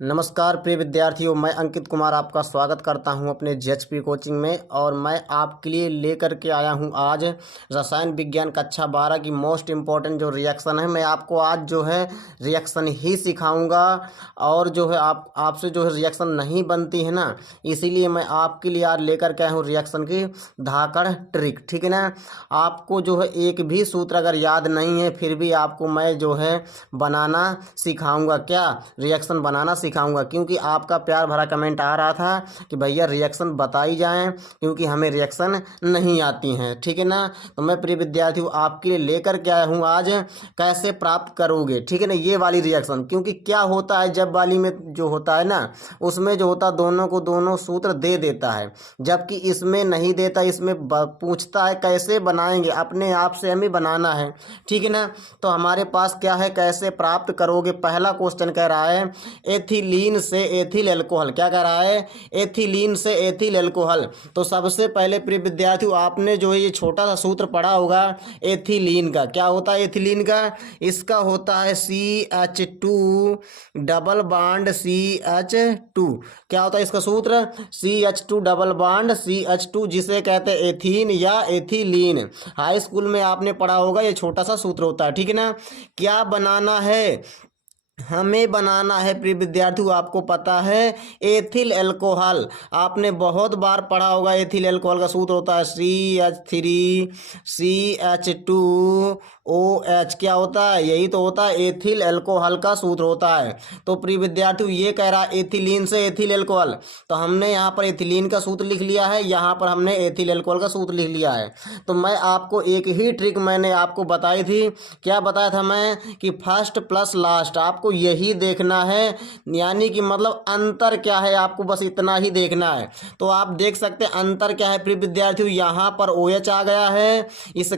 नमस्कार प्रिय विद्यार्थियों, मैं अंकित कुमार आपका स्वागत करता हूं अपने जेएचपी कोचिंग में। और मैं आपके लिए लेकर के आया हूं आज रसायन विज्ञान कक्षा 12 की मोस्ट इम्पॉर्टेंट जो रिएक्शन है। मैं आपको आज जो है रिएक्शन ही सिखाऊंगा। और जो है आपसे जो है रिएक्शन नहीं बनती है ना, इसीलिए मैं आपके लिए आज लेकर के आया हूँ रिएक्शन की धाकड़ ट्रिक। ठीक है ना। आपको जो है एक भी सूत्र अगर याद नहीं है फिर भी आपको मैं जो है बनाना सिखाऊंगा, क्या रिएक्शन बनाना सिखाऊंगा। क्योंकि आपका प्यार भरा कमेंट आ रहा था कि भैया रिएक्शन बताई जाएं, क्योंकि हमें रिएक्शन नहीं आती हैं। ठीक है ना। तो मैं प्रिय विद्यार्थियों आपके लिए लेकर के आया हूँ आज कैसे प्राप्त करोगे। ठीक है ना, ये वाली रिएक्शन। क्योंकि क्या होता है जब वाली में जो होता है ना, उसमें जो होता दोनों को दोनों सूत्र दे देता है, जबकि इसमें नहीं देता। इसमें पूछता है कैसे बनाएंगे, अपने आप से हमें बनाना है। ठीक है ना। तो हमारे पास क्या है, कैसे प्राप्त करोगे। पहला क्वेश्चन कह रहा है एथिलीन से एथिल एल्कोहल। क्या कह रहा है, एथिलीन से एथिल एल्कोहल। तो सबसे पहले प्रिय विद्यार्थियों आपने जो है ये छोटा सा सूत्र पढ़ा होगा एथिलीन का। क्या होता है एथिलीन का, इसका होता है CH2 डबल बाड CH2। क्या होता है इसका सूत्र, CH2 डबल बाड CH2, जिसे कहते हैं एथीन या एथिलीन। हाई स्कूल में आपने पढ़ा होगा, ये छोटा सा सूत्र होता है। ठीक है ना। क्या बनाना है, हमें बनाना है प्रिय विद्यार्थियों, आपको पता है एथिल एल्कोहल। आपने बहुत बार पढ़ा होगा। एथिल एल्कोहल का सूत्र होता है CH3CH2OH। क्या होता है, यही तो होता है एथिल एल्कोहल का सूत्र होता है। तो प्रिय विद्यार्थियों ये कह रहा है एथिलीन से एथिल एल्कोहल, तो हमने यहाँ पर एथिलीन का सूत्र लिख लिया है, यहाँ पर हमने एथिल एल्कोहल का सूत्र लिख लिया है। तो मैं आपको एक ही ट्रिक मैंने आपको बताई थी। क्या बताया था मैं, कि फर्स्ट प्लस लास्ट आपको यही देखना है। यानी कि मतलब अंतर क्या है, आपको बस इतना ही देखना है। तो आप देख सकते हैं अंतर क्या है प्रिय विद्यार्थियों, यहाँ पर OH आ गया है, इस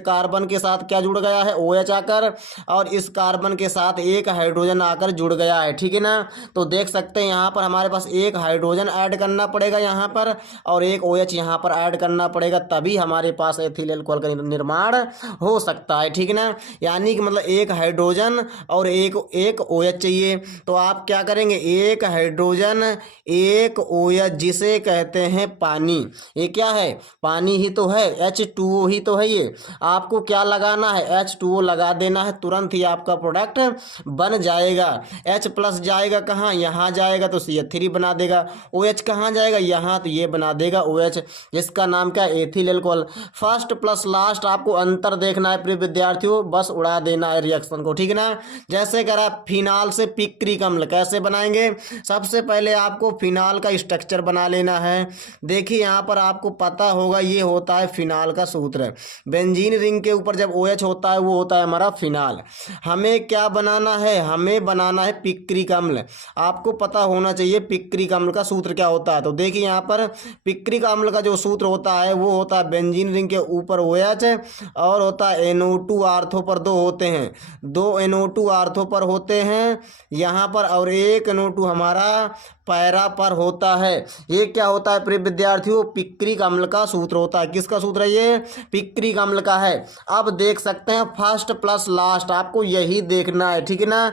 कार्बन के साथ क्या जुड़ गया है, OH आकर, और इस कार्बन के साथ एक हाइड्रोजन आकर जुड़ गया है। ठीक है ना। तो देख सकते हैं यहाँ पर हमारे पास एक हाइड्रोजन ऐड करना पड़ेगा यहाँ पर, और एक OH यहाँ पर ऐड करना पड़ेगा, तभी हमारे पास एथिल एल्कोहल का निर्माण हो सकता है। ठीक है ना। यानी कि मतलब एक हाइड्रोजन और एक OH चाहिए। तो आप क्या करेंगे, एक हाइड्रोजन एक OH, जिसे कहते हैं पानी। ये क्या है, पानी ही तो है, H2O ही तो है। ये आपको क्या लगाना है, H2O लगा देना है, तुरंत ही आपका प्रोडक्ट बन जाएगा। H प्लस जाएगा कहाँ, यहाँ जाएगा तो CH3 बना देगा। OH कहाँ जाएगा, यहाँ, तो ये बना देगा OH, जिसका नाम क्या है ethyl alcohol. First plus last आपको अंतर देखना है प्रिय विद्यार्थियों, बस उड़ा देना है रिएक्शन को। ठीक है ना। जैसे करा फिनाल से पिक्रिक अम्ल, कैसे बनाएंगे, सबसे पहले आपको फिनाल का स्ट्रक्चर बना लेना है। देखिए यहाँ पर आपको पता होगा ये होता है फिनाल का सूत्र। बेंजीन रिंग के ऊपर जब OH होता है वो होता है हमारा फिनाल। हमें क्या बनाना है, हमें बनाना है पिक्रिक अम्ल। आपको पता होना चाहिए पिक्रिक अम्ल का सूत्र क्या होता है। तो देखिए यहाँ पर पिक्रिक अम्ल का जो सूत्र होता है वो होता है बेंजीन रिंग के ऊपर OH, और होता है NO2 आर्थो पर दो होते हैं, दो NO2 आर्थो पर होते हैं यहाँ पर, और एक NO2 हमारा पैरा पर होता है। ये क्या होता है प्रिय विद्यार्थियों, पिक्रिक अम्ल का सूत्र होता है। किसका सूत्र है ये, पिक्रिक अम्ल का है। अब देख सकते हैं फर्स्ट प्लस लास्ट आपको यही देखना है। ठीक है ना।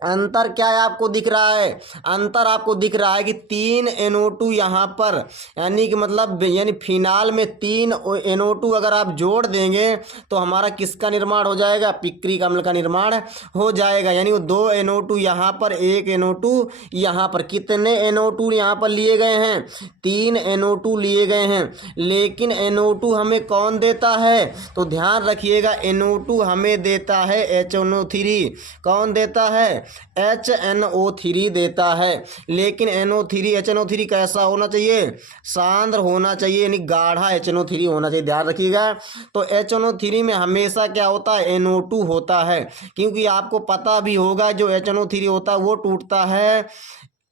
अंतर क्या है आपको दिख रहा है, अंतर आपको दिख रहा है कि 3 NO2 यहाँ पर, यानी कि मतलब यानी फिनाल में 3 NO2 अगर आप जोड़ देंगे तो हमारा किसका निर्माण हो जाएगा, पिक्रिक अम्ल का निर्माण हो जाएगा। यानी वो 2 NO2 यहाँ पर, एक NO2 यहाँ पर। कितने NO2 यहाँ पर लिए गए हैं, 3 NO2 लिए गए हैं। लेकिन NO2 हमें कौन देता है, तो ध्यान रखिएगा NO2 हमें देता है HNO3। कौन देता है, HNO3 देता है। लेकिन HNO3 कैसा होना चाहिए, सांद्र होना चाहिए, यानी गाढ़ा HNO3 होना चाहिए। ध्यान रखिएगा। तो HNO3 में हमेशा क्या होता है, NO2 होता है। क्योंकि आपको पता भी होगा जो HNO3 होता है वो टूटता है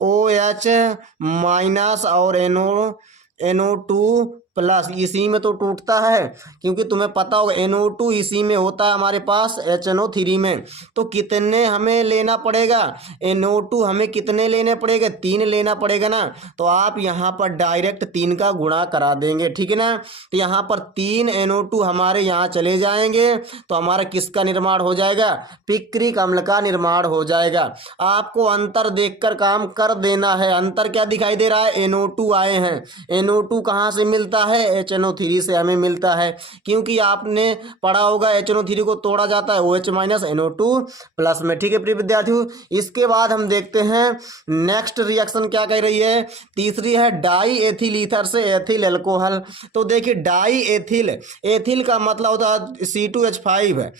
OH माइनस और NO2 प्लस इसी में तो टूटता है, क्योंकि तुम्हें पता होगा NO2 इसी में होता है हमारे पास HNO3 में। तो कितने हमें लेना पड़ेगा, NO2 हमें कितने लेने पड़ेगा, 3 लेना पड़ेगा ना। तो आप यहाँ पर डायरेक्ट 3 का गुणा करा देंगे, ठीक है ना। तो यहाँ पर 3 NO2 हमारे यहाँ चले जाएंगे, तो हमारा किसका निर्माण हो जाएगा, पिक्रिक अम्ल का निर्माण हो जाएगा। आपको अंतर देखकर काम कर देना है। अंतर क्या दिखाई दे रहा है, NO2 आए हैं, NO2 कहाँ से मिलता है, HNO3 से हमें मिलता है, क्योंकि आपने पढ़ा होगा HNO3 को तोड़ा जाता है OH माइनस NO2 प्लस में, ठीक है प्रिय विद्यार्थियों। इसके बाद हम देखते हैं नेक्स्ट रिएक्शन क्या कह रही है, तीसरी है डाई एथिल ईथर से एथिल एल्कोहल। तो देखिए डाई एथिल, एथिल का मतलब होता है C2H5 है,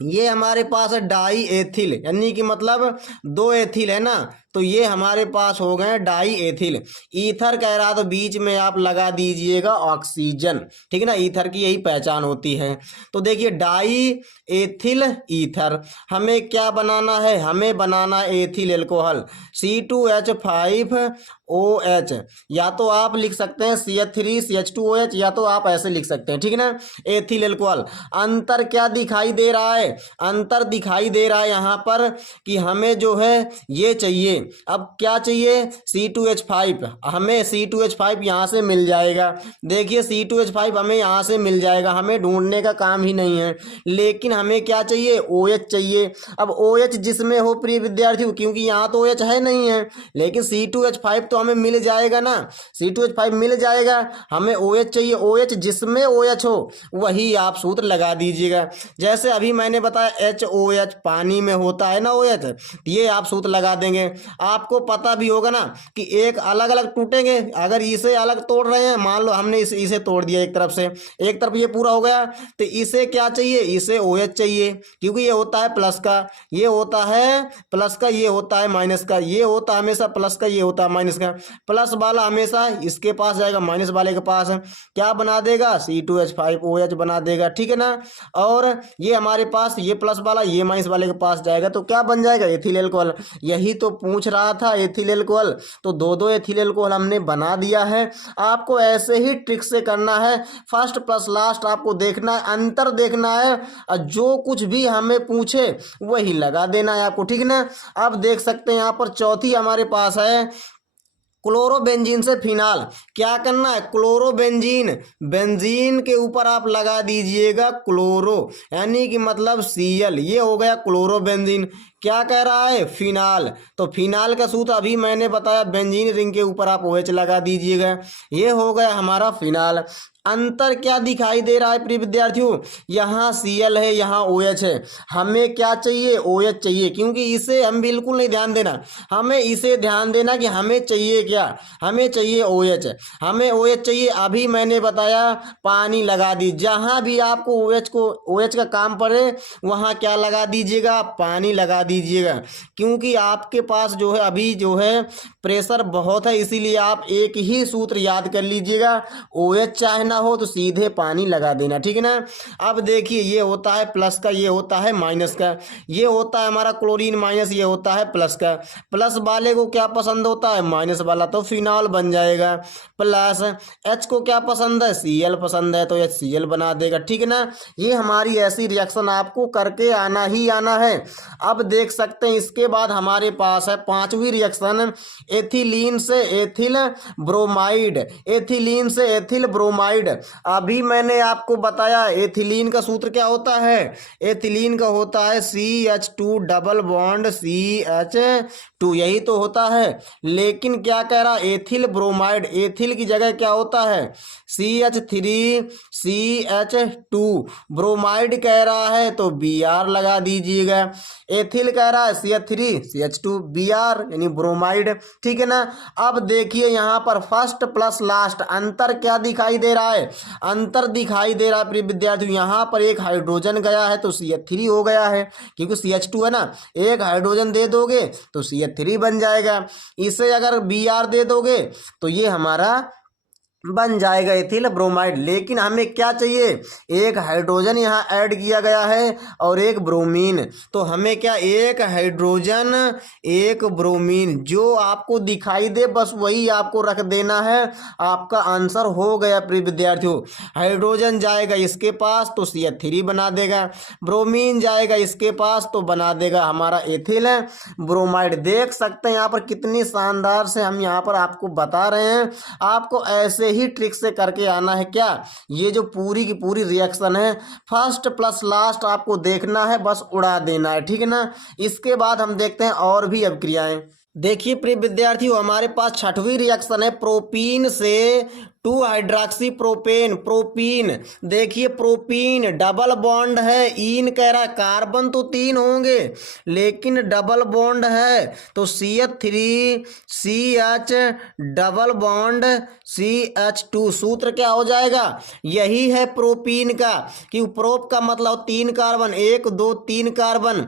ये हमारे पास है डाई एथिल, यानी कि मतलब 2 एथिल है ना, तो ये हमारे पास हो गए डाई एथिल। ईथर कह रहा तो बीच में आप लगा दीजिएगा ऑक्सीजन, ठीक है ना, ईथर की यही पहचान होती है। तो देखिए डाई एथिल ईथर, हमें क्या बनाना है, हमें बनाना एथिल एल्कोहल C2H5OH, या तो आप लिख सकते हैं CH3CH2OH, या तो आप ऐसे लिख सकते हैं, ठीक है ना, एथिल एल्कोहल। अंतर क्या दिखाई दे रहा है, अंतर दिखाई दे रहा है यहाँ पर कि हमें जो है ये चाहिए, अब क्या चाहिए C2H5, हमें C2H5 यहाँ से मिल जाएगा। देखिए C2H5 हमें यहाँ से मिल जाएगा, हमें ढूंढने का काम ही नहीं है, लेकिन हमें क्या चाहिए, OH चाहिए। अब OH जिसमें हो प्रिय विद्यार्थियों, क्योंकि यहाँ तो OH है नहीं है, लेकिन C2H5 तो हमें मिल जाएगा ना, C2H5 मिल जाएगा, हमें OH चाहिए, OH जिसमें OH हो वही आप सूत्र लगा दीजिएगा। जैसे अभी मैंने बताया HOH पानी में होता है ना OH, ये आप सूत्र लगा देंगे। आपको पता भी होगा ना कि एक अलग अलग टूटेंगे, अगर इसे अलग तोड़ रहे हैं, मान लो हमने इसे तोड़ दिया एक तरफ से, एक तरफ ये पूरा हो गया, तो इसे क्या चाहिए, इसे OH चाहिए, क्योंकि ये होता है प्लस का, ये होता है प्लस का, ये होता है माइनस का, ये होता है हमेशा प्लस का, ये होता है माइनस का। प्लस वाला हमेशा इसके पास जाएगा, माइनस वाले के पास क्या बना देगा, C2H5OH बना देगा, ठीक है ना। और ये हमारे पास ये प्लस वाला ये माइनस वाले के पास जाएगा, तो क्या बन जाएगा, एथिल एल्कोहल। यही तो पूछ रहा था, एथिल एल्कोहल। तो 2 एथिल एल्कोहल हमने बना दिया है। आपको ऐसे ही ट्रिक से करना है, फर्स्ट प्लस लास्ट आपको देखना है, अंतर देखना है, और जो कुछ भी हमें पूछे वही लगा देना है आपको, ठीक है ना। अब देख सकते हैं यहाँ पर चौथी हमारे पास है क्लोरोबेंजीन से फिनाल। क्या करना है, क्लोरोबेंजीन, बेंजीन के ऊपर आप लगा दीजिएगा क्लोरो, यानी कि मतलब Cl, ये हो गया क्लोरोबेंजीन। क्या कह रहा है, फिनाल, तो फिनाल का सूत्र अभी मैंने बताया, बेंजीन रिंग के ऊपर आप OH लगा दीजिएगा, ये हो गया हमारा फिनाल। अंतर क्या दिखाई दे रहा है प्रिय विद्यार्थियों, यहाँ Cl है, यहाँ OH है, हमें क्या चाहिए, OH चाहिए, क्योंकि इसे हम बिल्कुल नहीं ध्यान देना, हमें इसे ध्यान देना कि हमें चाहिए क्या, हमें चाहिए OH, हमें OH चाहिए। अभी मैंने बताया पानी लगा दी, जहाँ भी आपको OH का काम पड़े वहाँ क्या लगा दीजिएगा, पानी लगा दीजिएगा, क्योंकि आपके पास जो है अभी जो है प्रेशर बहुत है, इसीलिए आप एक ही सूत्र याद कर लीजिएगा, OH चाहे ना हो तो सीधे पानी लगा देना, ठीक है ना। अब देखिए ये होता है प्लस का, ये होता है माइनस का, ये होता है हमारा क्लोरीन माइनस, ये होता है प्लस का। प्लस वाले को क्या पसंद होता है, माइनस वाला, तो फिनॉल बन जाएगा। प्लस H को क्या पसंद है, Cl पसंद है, तो HCl बना देगा, ठीक है ना। ये हमारी ऐसी रिएक्शन आपको करके आना ही आना है। अब देख सकते हैं इसके बाद हमारे पास है पांचवी रिएक्शन, एथिलीन से एथिल ब्रोमाइड, एथिलीन से एथिल ब्रोमाइड। अभी मैंने आपको बताया एथिलीन का सूत्र क्या होता है, एथिलीन का होता है CH2 डबल बॉन्ड CH2, यही तो होता है। लेकिन क्या कह रहा, एथिल ब्रोमाइड, एथिल की जगह क्या होता है CH3CH2, ब्रोमाइड कह रहा है तो Br लगा दीजिएगा। एथिल कह रहा है CH3CH2 Br यानी ब्रोमाइड, ठीक है ना। अब देखिए यहाँ पर फर्स्ट प्लस लास्ट अंतर क्या दिखाई दे रहा है, अंतर दिखाई दे रहा है प्रिय विद्यार्थियों, यहाँ पर एक हाइड्रोजन गया है तो CH3 हो गया है, क्योंकि CH2 है ना, एक हाइड्रोजन दे दोगे तो CH3 बन जाएगा। इसे अगर Br दे दोगे तो ये हमारा बन जाएगा एथिल ब्रोमाइड। लेकिन हमें क्या चाहिए, एक हाइड्रोजन यहाँ ऐड किया गया है और एक ब्रोमीन। तो हमें क्या, एक हाइड्रोजन एक ब्रोमीन, जो आपको दिखाई दे बस वही आपको रख देना है। आपका आंसर हो गया प्रिय विद्यार्थियों। हाइड्रोजन जाएगा इसके पास तो CH3 बना देगा, ब्रोमीन जाएगा इसके पास तो बना देगा हमारा एथिल ब्रोमाइड। देख सकते हैं यहाँ पर कितनी शानदार से हम यहाँ पर आपको बता रहे हैं। आपको ऐसे ही ट्रिक से करके आना है। क्या, ये जो पूरी की पूरी रिएक्शन है फर्स्ट प्लस लास्ट आपको देखना है, बस उड़ा देना है, ठीक है ना। इसके बाद हम देखते हैं और भी अभिक्रियाएं। देखिए प्रिय विद्यार्थियों, हमारे पास छठवीं रिएक्शन है प्रोपीन से 2 हाइड्रॉक्सी प्रोपेन। प्रोपीन, देखिए प्रोपीन डबल बॉन्ड है, इन कह रहा है, कार्बन तो 3 होंगे लेकिन डबल बॉन्ड है तो CH3 CH double bond CH2। सूत्र क्या हो जाएगा, यही है प्रोपीन का, कि प्रोप का मतलब 3 कार्बन, 1 2 3 कार्बन,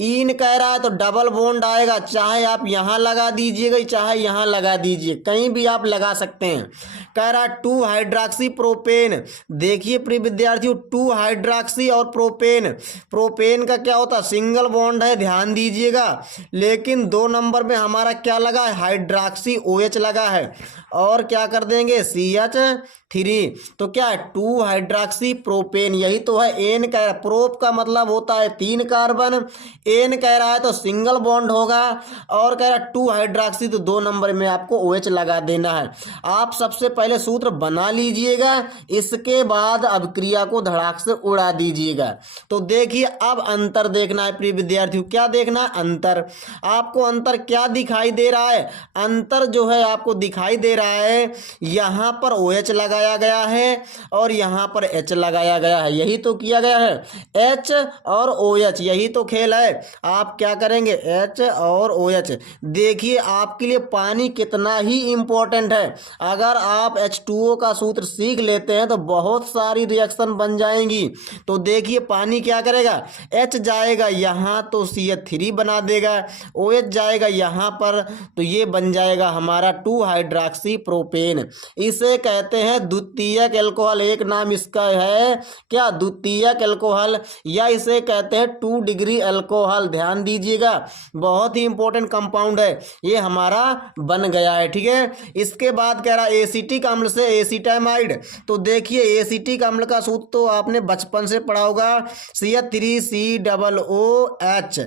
इन कह रहा है तो डबल बॉन्ड आएगा। चाहे आप यहाँ लगा दीजिएगा चाहे यहाँ लगा दीजिए, कहीं भी आप लगा सकते हैं। कह रहा 2 हाइड्रॉक्सी प्रोपेन। देखिए प्रिय विद्यार्थियों, 2 हाइड्रॉक्सी और प्रोपेन, प्रोपेन का क्या होता है, सिंगल बॉन्ड है, ध्यान दीजिएगा। लेकिन 2 नंबर में हमारा क्या लगा है, हाइड्रॉक्सी OH लगा है, और क्या कर देंगे CH3। तो क्या है, 2 हाइड्रॉक्सी प्रोपेन, यही तो है। एन कह रहा, प्रोप का मतलब होता है 3 कार्बन, एन कह रहा है तो सिंगल बॉन्ड होगा, और कह रहा 2 हाइड्रॉक्सी तो 2 नंबर में आपको OH लगा देना है। आप सबसे पहले सूत्र बना लीजिएगा, इसके बाद अभिक्रिया को धड़ाक से उड़ा दीजिएगा। तो देखिए अब अंतर देखना है प्रिय विद्यार्थियों। क्या देखना है, अंतर। आपको अंतर क्या दिखाई दे रहा है, अंतर जो है आपको दिखाई दे रहा है, यहाँ पर OH लगाया गया है और यहाँ पर H लगाया गया है, यही तो किया गया है। H और OH, यही तो खेल है। आप क्या करेंगे, H और OH। देखिए आपके लिए पानी कितना ही इंपॉर्टेंट है। अगर आप H2O का सूत्र सीख लेते हैं तो बहुत सारी रिएक्शन बन जाएंगी। तो देखिए पानी क्या करेगा, H जाएगा यहाँ तो CH3 बना देगा, OH जाएगा यहाँ पर तो ये बन जाएगा हमारा 2 हाइड्रॉक्सी प्रोपेन। इसे कहते हैं द्वितीयक एल्कोहल, एक नाम इसका है क्या, द्वितीयक एल्कोहल, या इसे कहते हैं 2 डिग्री एल्कोहल। ध्यान दीजिएगा, बहुत ही इंपॉर्टेंट कंपाउंड है, ये हमारा बन गया है, ठीक है। इसके बाद कह रहा एसिटिक अम्ल से एसिटामाइड। तो देखिए एसिटिक अम्ल का सूत्र तो आपने बचपन से पढ़ा होगा, CH3COOH।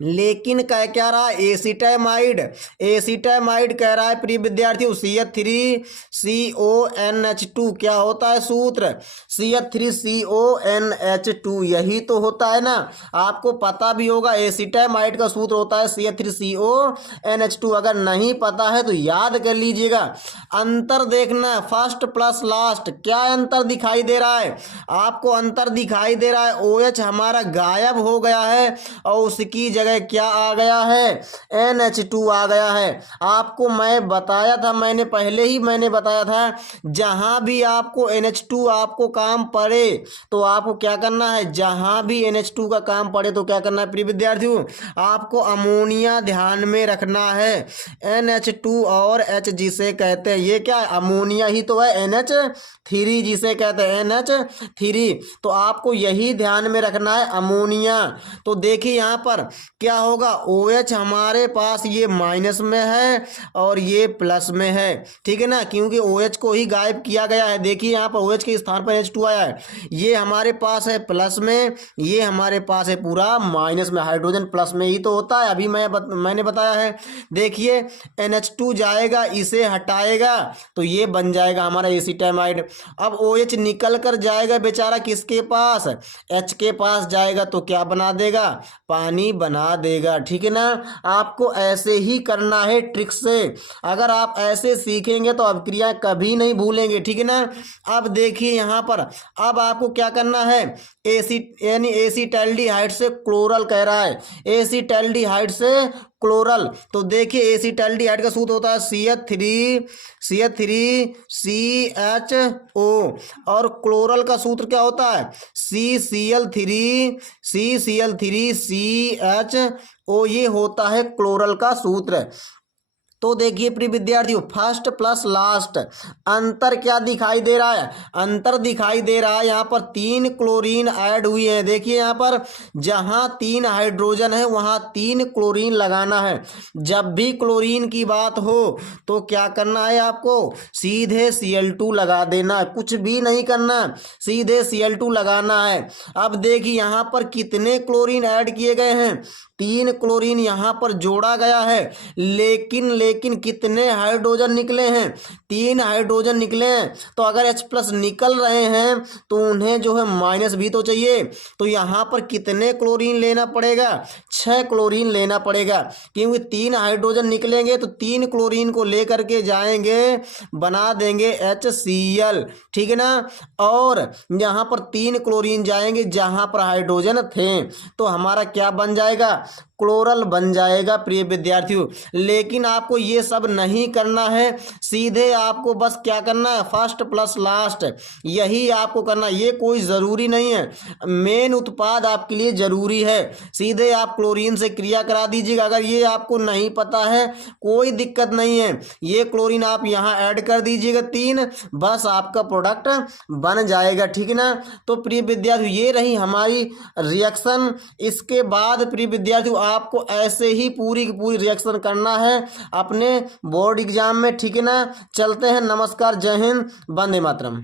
लेकिन कह क्या रहा है, एसिटामाइड। एसिटामाइड कह रहा है प्रिय विद्यार्थियों CH3CONH2। क्या होता है सूत्र, CH3CONH2, यही तो होता है ना। आपको पता भी होगा एसिटामाइड का सूत्र होता है CH3CONH2। अगर नहीं पता है तो याद कर लीजिएगा। अंतर देखना, फर्स्ट प्लस लास्ट, क्या अंतर दिखाई दे रहा है आपको, अंतर दिखाई दे रहा है OH हमारा गायब हो गया है और उसकी जगह क्या आ गया है, NH2 आ गया है। आपको मैं बताया था, मैंने पहले ही बताया था, जहां भी आपको NH2 आपको काम पड़े तो आपको क्या करना है, जहां भी NH2 का काम पड़े तो क्या करना है प्रिय विद्यार्थियों, आपको अमोनिया ध्यान में रखना है। NH2 और H जिसे कहते हैं, ये क्या अमोनिया ही तो है, NH3 जिसे कहते हैं NH3। तो आपको यही ध्यान में रखना है, अमोनिया। तो देखिए यहाँ पर क्या होगा, OH हमारे पास ये माइनस में है और ये प्लस में है, ठीक है ना, क्योंकि OH को ही गायब किया गया है। देखिए यहाँ पर OH के स्थान पर H2 आया है, ये हमारे पास है प्लस में, ये हमारे पास है पूरा माइनस में। हाइड्रोजन प्लस में ही तो होता है, अभी मैंने बताया है। देखिए NH2 जाएगा, इसे हटाएगा तो ये बन जाएगा हमारा एसिटामाइड। अब OH निकल कर जाएगा बेचारा किसके पास, H के पास जाएगा तो क्या बना देगा, पानी बना देगा, ठीक है ना। आपको ऐसे ही करना है ट्रिक से, अगर आप ऐसे सीखेंगे तो अभिक्रिया कभी नहीं भूलेंगे, ठीक है ना। अब देखिए यहाँ पर, अब आपको क्या करना है, यानी एसिटाल्डिहाइड से क्लोरल कह रहा है, एसिटाल्डिहाइड से क्लोरल। तो देखिए एसिटाल्डिहाइड का सूत्र होता है CH3CHO, और क्लोरल का सूत्र क्या होता है CCl3CHO, ये होता है क्लोरल का सूत्र। तो देखिए प्रिय विद्यार्थियों, फर्स्ट प्लस लास्ट अंतर क्या दिखाई दे रहा है? अंतर दिखाई दे रहा है यहाँ पर 3 क्लोरीन ऐड हुई है। देखिए यहाँ पर जहाँ 3 हाइड्रोजन है वहाँ 3 क्लोरीन लगाना है। जब भी क्लोरीन की बात हो तो क्या करना है आपको? सीधे Cl2 लगा देना है, कुछ भी नहीं करना, सीधे Cl2 लगाना है। अब देखिए यहाँ पर कितने क्लोरीन ऐड किए गए हैं? 3 क्लोरीन यहाँ पर जोड़ा गया है, लेकिन कितने हाइड्रोजन निकले हैं? 3 हाइड्रोजन निकले हैं। तो अगर H+ निकल रहे हैं तो उन्हें जो है माइनस भी तो चाहिए। तो यहाँ पर कितने क्लोरीन लेना पड़ेगा? 6 क्लोरीन लेना पड़ेगा, क्योंकि 3 हाइड्रोजन निकलेंगे तो 3 क्लोरीन को लेकर के जाएंगे, बना देंगे HCl, ठीक है ना। और यहाँ पर 3 क्लोरीन जाएंगे जहाँ पर हाइड्रोजन थे, तो हमारा क्या बन जाएगा? क्लोरल बन जाएगा प्रिय विद्यार्थियों। लेकिन आपको ये सब नहीं करना है, सीधे आपको बस क्या करना है? फर्स्ट प्लस लास्ट, यही आपको करना है। ये कोई ज़रूरी नहीं है, मेन उत्पाद आपके लिए ज़रूरी है। सीधे आप क्लोरीन से क्रिया करा दीजिएगा। अगर ये आपको नहीं पता है कोई दिक्कत नहीं है, ये क्लोरीन आप यहाँ ऐड कर दीजिएगा 3, बस आपका प्रोडक्ट बन जाएगा, ठीक है ना। तो प्रिय विद्यार्थियों ये रही हमारी रिएक्शन। इसके बाद प्रिय विद्यार्थियों आपको ऐसे ही पूरी की पूरी रिएक्शन करना है अपने बोर्ड एग्जाम में, ठीक है ना। चलते हैं, नमस्कार, जय हिंद, वंदे मातरम।